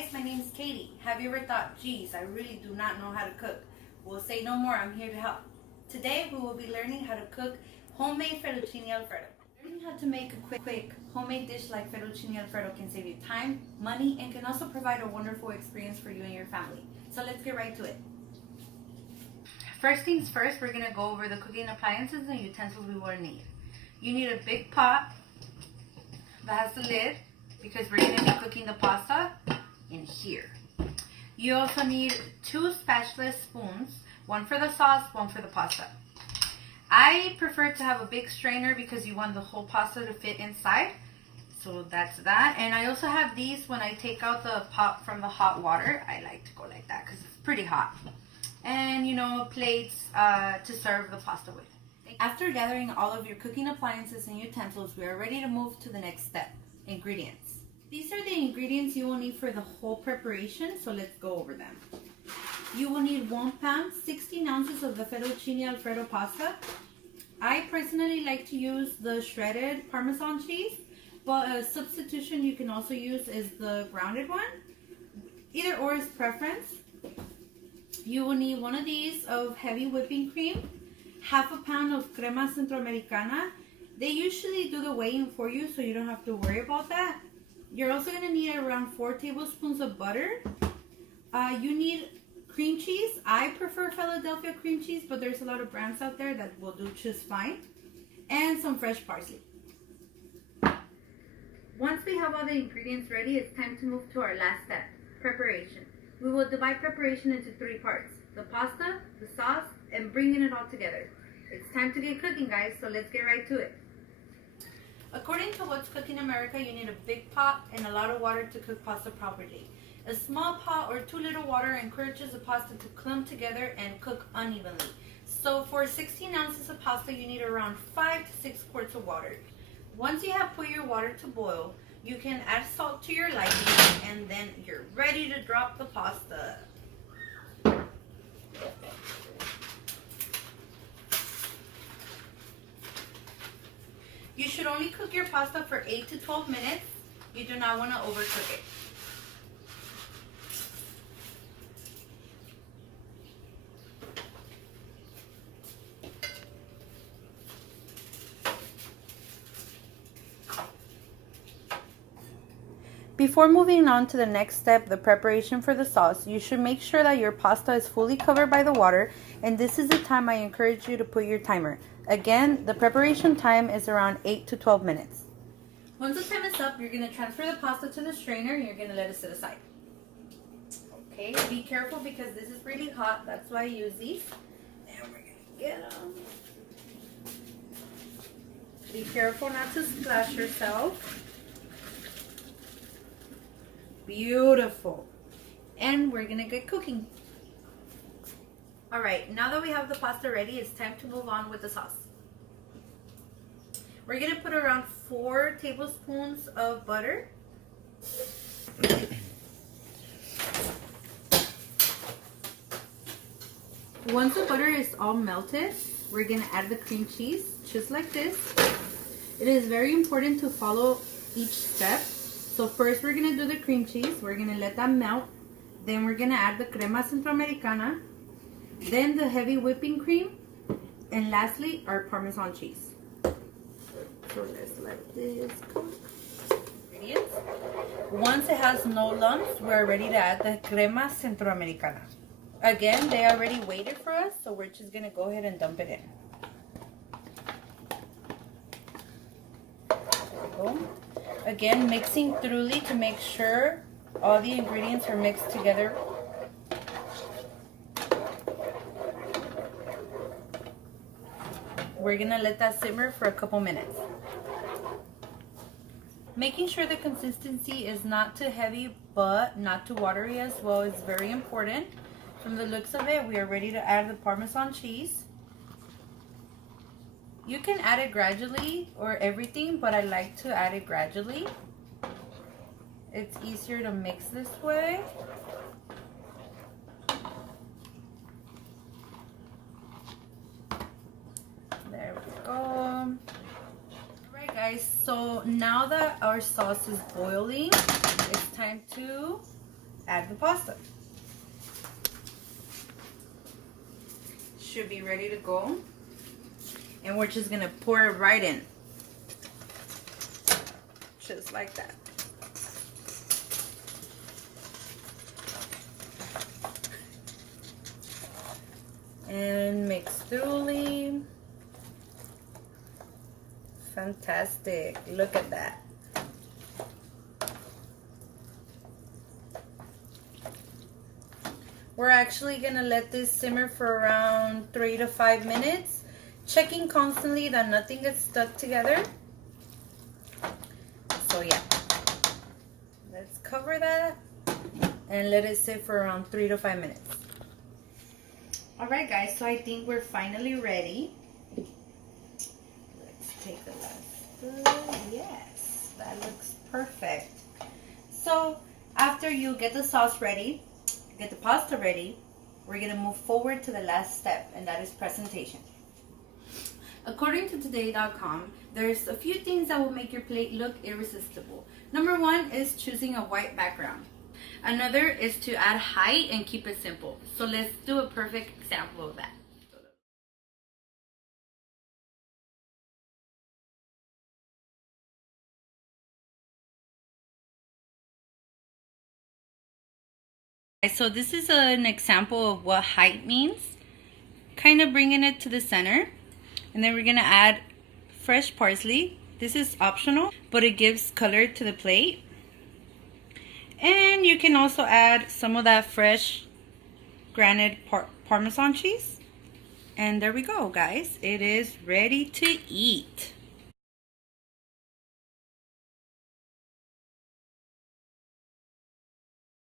guys, my name is Katie. Have you ever thought, geez, I really do not know how to cook? Well, say no more, I'm here to help. Today we will be learning how to cook homemade fettuccine alfredo. Learning how to make a quick homemade dish like fettuccine alfredo can save you time, money, and can also provide a wonderful experience for you and your family. So let's get right to it. First things first, we're going to go over the cooking appliances and utensils we will need. You need a big pot that has a lid because we're going to be cooking the pasta in here. You also need 2 spatula spoons, one for the sauce, one for the pasta. I prefer to have a big strainer because you want the whole pasta to fit inside. So that's that. And I also have these when I take out the pot from the hot water. I like to go like that because it's pretty hot. And plates to serve the pasta with. After gathering all of your cooking appliances and utensils, we are ready to move to the next step, ingredients. These are the ingredients you will need for the whole preparation, so let's go over them. You will need 1 pound, 16 ounces of the fettuccine alfredo pasta. I personally like to use the shredded Parmesan cheese, but a substitution you can also use is the grounded one. Either or is preference. You will need 1 of these of heavy whipping cream, half a pound of crema centroamericana. They usually do the weighing for you, so you don't have to worry about that. You're also going to need around 4 tablespoons of butter. You need cream cheese. I prefer Philadelphia cream cheese, but there's a lot of brands out there that will do just fine. And some fresh parsley. Once we have all the ingredients ready, it's time to move to our last step, preparation. We will divide preparation into 3 parts: the pasta, the sauce, and bringing it all together. It's time to get cooking, guys, so let's get right to it. According to What's Cooking America, you need a big pot and a lot of water to cook pasta properly. A small pot or too little water encourages the pasta to clump together and cook unevenly. So for 16 ounces of pasta, you need around 5 to 6 quarts of water. Once you have put your water to boil, you can add salt to your liking, and then you're ready to drop the pasta. You should only cook your pasta for 8 to 12 minutes. You do not want to overcook it. Before moving on to the next step, the preparation for the sauce, you should make sure that your pasta is fully covered by the water, and this is the time I encourage you to put your timer. Again, the preparation time is around 8 to 12 minutes. Once the time is up, you're going to transfer the pasta to the strainer and you're going to let it sit aside. Okay, be careful because this is really hot, that's why I use these. And we're going to get them. Be careful not to splash yourself. Beautiful. And we're gonna get cooking. Alright, now that we have the pasta ready, it's time to move on with the sauce. We're gonna put around 4 tablespoons of butter. Once the butter is all melted, we're gonna add the cream cheese, just like this. It is very important to follow each step. So first we're going to do the cream cheese. We're going to let that melt. Then we're going to add the crema centroamericana. Then the heavy whipping cream. And lastly, our Parmesan cheese. So let's let this cook. Ingredients. Once it has no lumps, we're ready to add the crema centroamericana. Again, they already waited for us, so we're just going to go ahead and dump it in. There we go. Again, mixing thoroughly to make sure all the ingredients are mixed together. We're gonna let that simmer for a couple minutes. Making sure the consistency is not too heavy but not too watery as well is very important. From the looks of it, we are ready to add the Parmesan cheese. You can add it gradually or everything, but I like to add it gradually. It's easier to mix this way. There we go. Alright guys, so now that our sauce is boiling, it's time to add the pasta. Should be ready to go. And we're just gonna pour it right in. Just like that. And mix thoroughly. Fantastic. Look at that. We're actually gonna let this simmer for around 3 to 5 minutes, checking constantly that nothing gets stuck together. So yeah, let's cover that and let it sit for around 3 to 5 minutes. All right, guys, so I think we're finally ready. Let's take the last. Yes, that looks perfect. So after you get the sauce ready, get the pasta ready, we're gonna move forward to the last step, and that is presentation. According to today.com, there's a few things that will make your plate look irresistible. Number one is choosing a white background. Another is to add height and keep it simple. So let's do a perfect example of that. So this is an example of what height means. Kind of bringing it to the center. And then we're gonna add fresh parsley. This is optional, but it gives color to the plate. And you can also add some of that fresh grated Parmesan cheese. And there we go, guys. It is ready to eat.